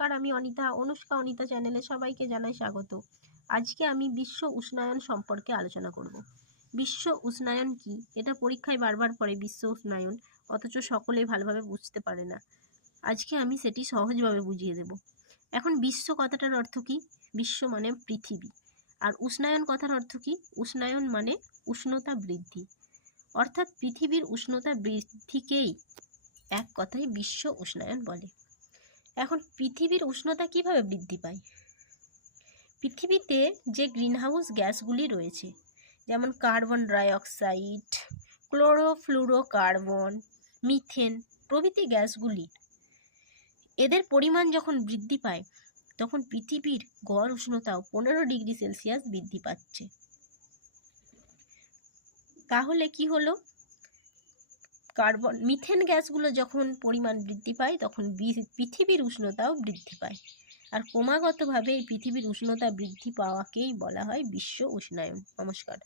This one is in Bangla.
নমস্কার, আমি অনিতা, অনুষ্কা অনিতা চ্যানেলে সবাইকে জানাই স্বাগত। আজকে আমি বিশ্ব উষ্ণায়ন সম্পর্কে আলোচনা করব। বিশ্ব উষ্ণায়ন কি? এটা পরীক্ষায় বারবার পড়ে বিশ্ব উষ্ণায়ন, অথচ সকলেই ভালোভাবে বুঝতে পারে না। আজকে আমি সেটি সহজভাবে বুঝিয়ে দেব। এখন বিশ্ব কথাটার অর্থ কি? বিশ্ব মানে পৃথিবী। আর উষ্ণায়ন কথার অর্থ কি? উষ্ণায়ন মানে উষ্ণতা বৃদ্ধি। অর্থাৎ পৃথিবীর উষ্ণতা বৃদ্ধিকেই এক কথায় বিশ্ব উষ্ণায়ন বলে। এখন পৃথিবীর উষ্ণতা কীভাবে বৃদ্ধি পায়? পৃথিবীতে যে গ্রিনহাউস গ্যাসগুলি রয়েছে, যেমন কার্বন ডাইঅক্সাইড, ক্লোরোফ্লুরোকার্বন, মিথেন প্রভৃতি গ্যাসগুলি, এদের পরিমাণ যখন বৃদ্ধি পায়, তখন পৃথিবীর গড় উষ্ণতাও পনেরো ডিগ্রি সেলসিয়াস বৃদ্ধি পাচ্ছে। তাহলে কি হলো? কার্বন, মিথেন গ্যাসগুলো যখন পরিমাণ বৃদ্ধি পায়, তখন পৃথিবীর উষ্ণতাও বৃদ্ধি পায়। আর ক্রমাগতভাবে এই পৃথিবীর উষ্ণতা বৃদ্ধি পাওয়াকেই বলা হয় বিশ্ব উষ্ণায়ন। নমস্কার।